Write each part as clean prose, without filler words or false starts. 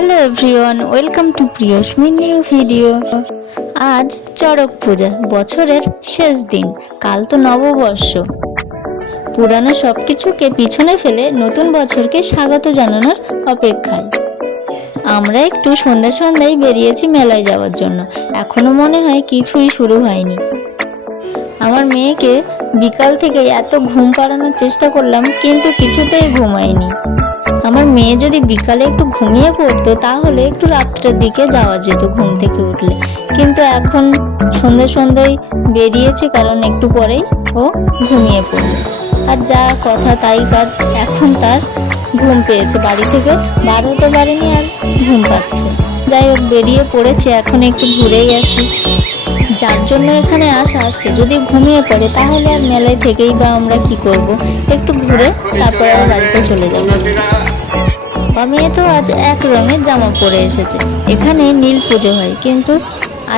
Hello everyone, welcome to Priyasmi new video. আজ চড়ক পূজা, বছরের শেষ দিন। কাল তো নববর্ষ। পুরানো সব কিছুকে পিছনে ফেলে নতুন বছরকে স্বাগত জানানোর অপেক্ষায় আমরা একটু সন্ধ্যায় বেরিয়েছি মেলায় যাওয়ার জন্য। এখনো মনে হয় কিছুই শুরু হয়নি। আমার মেয়েকে বিকাল থেকে এত ঘুম পাড়ানোর চেষ্টা করলাম, কিন্তু কিছুতেই ঘুমায়নি। আমার মেয়ে যদি বিকালে একটু ঘুমিয়ে পড়তো তাহলে একটু রাত্রের দিকে যাওয়া যেত ঘুম থেকে উঠলে, কিন্তু এখন সন্ধ্যায় বেরিয়েছে কারণ একটু পরেই ও ঘুমিয়ে পড়লো। আর যা কথা তাই কাজ, এখন তার ঘুম পেয়েছে, বাড়ি থেকে বার হতে পারেনি আর ঘুম পাচ্ছে। যাই হোক, বেরিয়ে পড়েছে, এখন একটু ঘুরেই আসি। যার জন্য এখানে আসা, সে যদি ঘুমিয়ে পড়ে তাহলে আর মেলায় থেকেই বা আমরা কি করব? একটু ঘুরে তারপর আর বাড়িতে চলে যাব। মেয়ে তো আজ এক রঙের জামা পরে এসেছে। এখানে নীল পুজো হয়, কিন্তু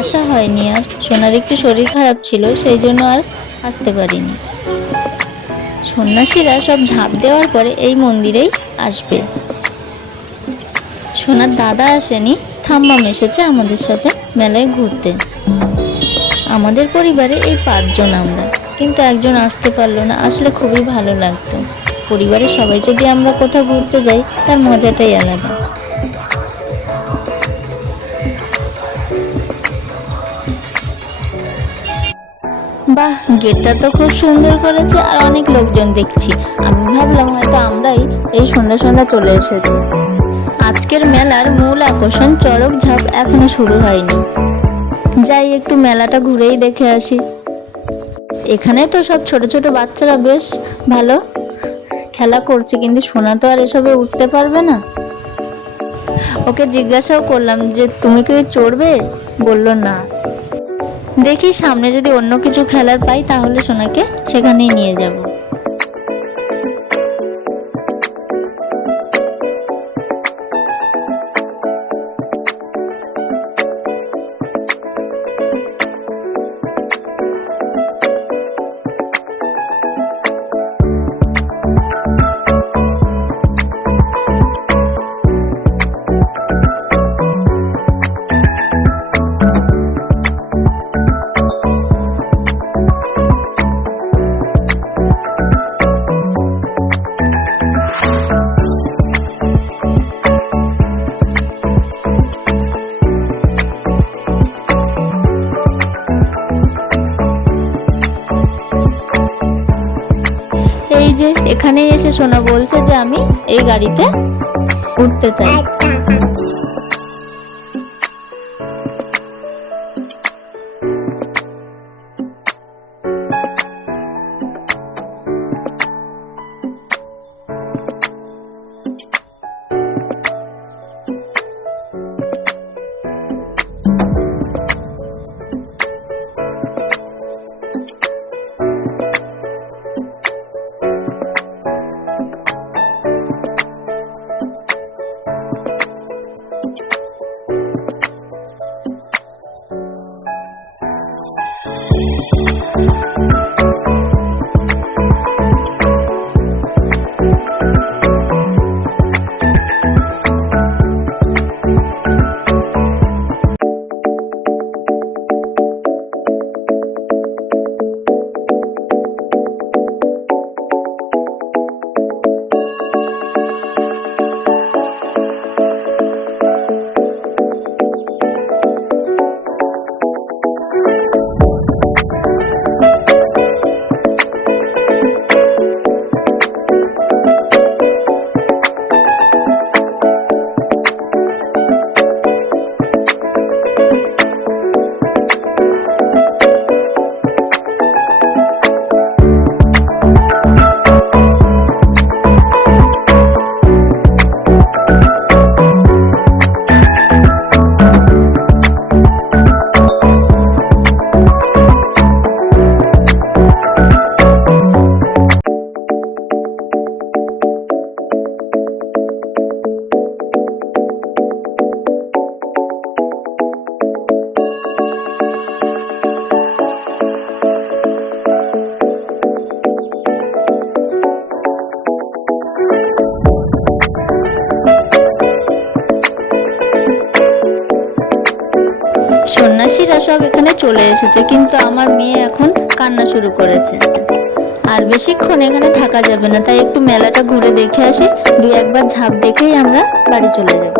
আসা হয়নি। আর সোনার একটু শরীর খারাপ ছিল, সেই জন্য আর আসতে পারিনি। সন্ন্যাসীরা সব ঝাঁপ দেওয়ার পরে এই মন্দিরেই আসবে। সোনার দাদা আসেনি, ঠাম্মাম এসেছে আমাদের সাথে মেলায় ঘুরতে। আমাদের পরিবারে এই 5 জন আমরা, কিন্তু একজন আসতে পারলো না। আসলে খুবই ভালো লাগতো। পরিবারের সবাই যদি আমরা কোথাও ঘুরতে যাই, তার মজাটাই আলাদা। বাহ, গেটটা তো খুব সুন্দর করেছে, আর অনেক লোকজন দেখছি। আমি ভাবলাম হয়তো আমরাই এই সন্ধ্যা চলে এসেছি। আজকের মেলার মূল আকর্ষণ চড়ক ঝাঁপ এখনো শুরু হয়নি। যাই একটু মেলাটা ঘুরেই দেখে আসি। এখানে তো সব ছোট ছোট বাচ্চারা বেশ ভালো খেলা করছে, কিন্তু সোনা তো আর এসবে উঠতে পারবে না। ওকে জিজ্ঞাসাও করলাম যে তুমি কি চড়বে, বললো না। দেখি সামনে যদি অন্য কিছু খেলার পাই তাহলে সোনাকে সেখানেই নিয়ে যাব। এই যে এখানেই এসে সোনা বলছে যে আমি এই গাড়িতে উঠতে চাই। সব এখানে চলে এসেছে, কিন্তু আমার মেয়ে এখন কান্না শুরু করেছে। আর বেশিক্ষণ এখানে থাকা যাবে না, তাই একটু মেলাটা ঘুরে দেখে আসি। দুই একবার ঝাঁপ দেখেই আমরা বাড়ি চলে যাব।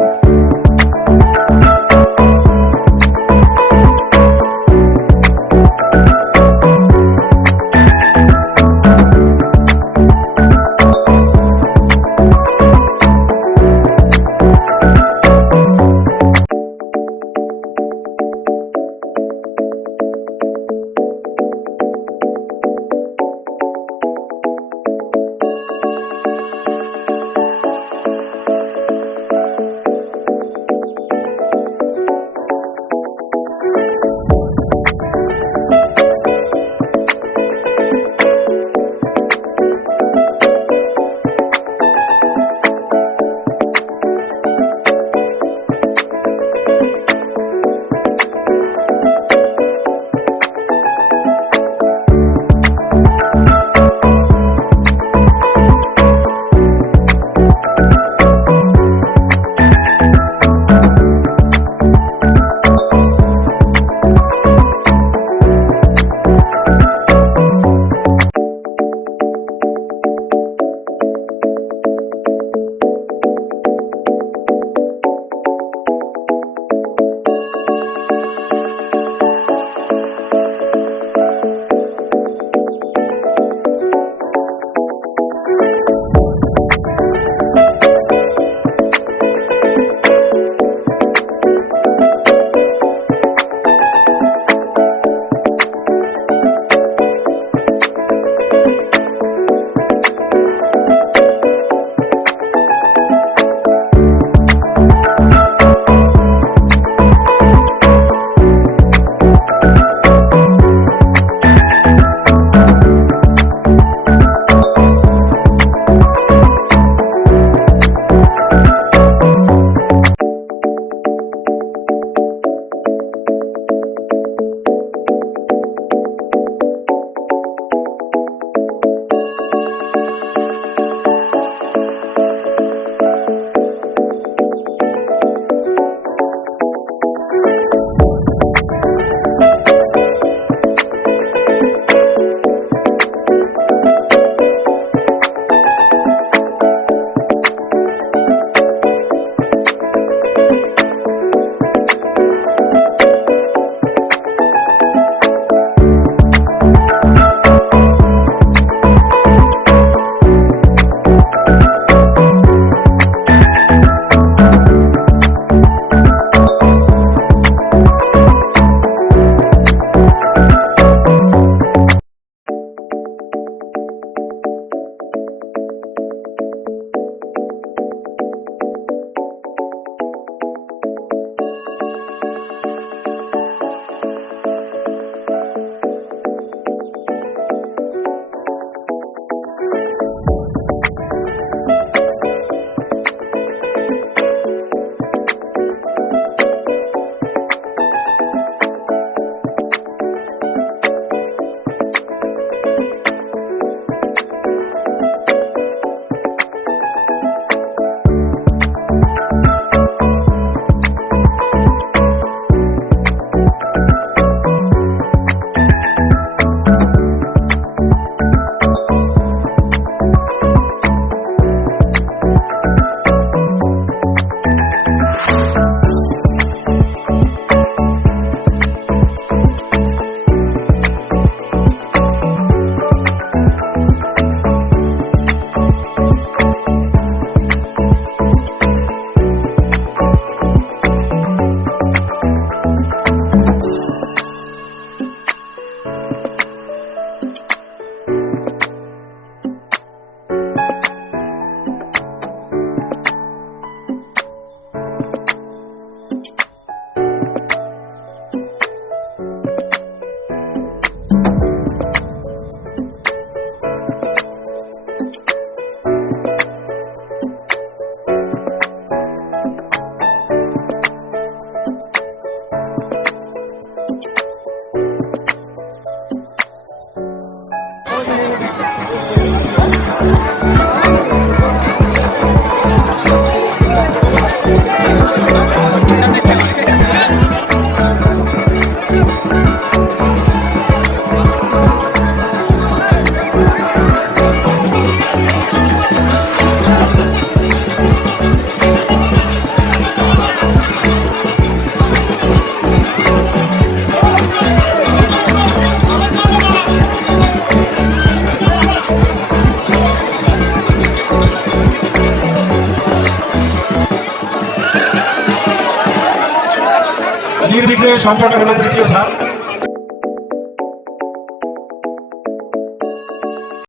নির্বিঘ্নে সম্পন্ন হলো তৃতীয় ধাপ।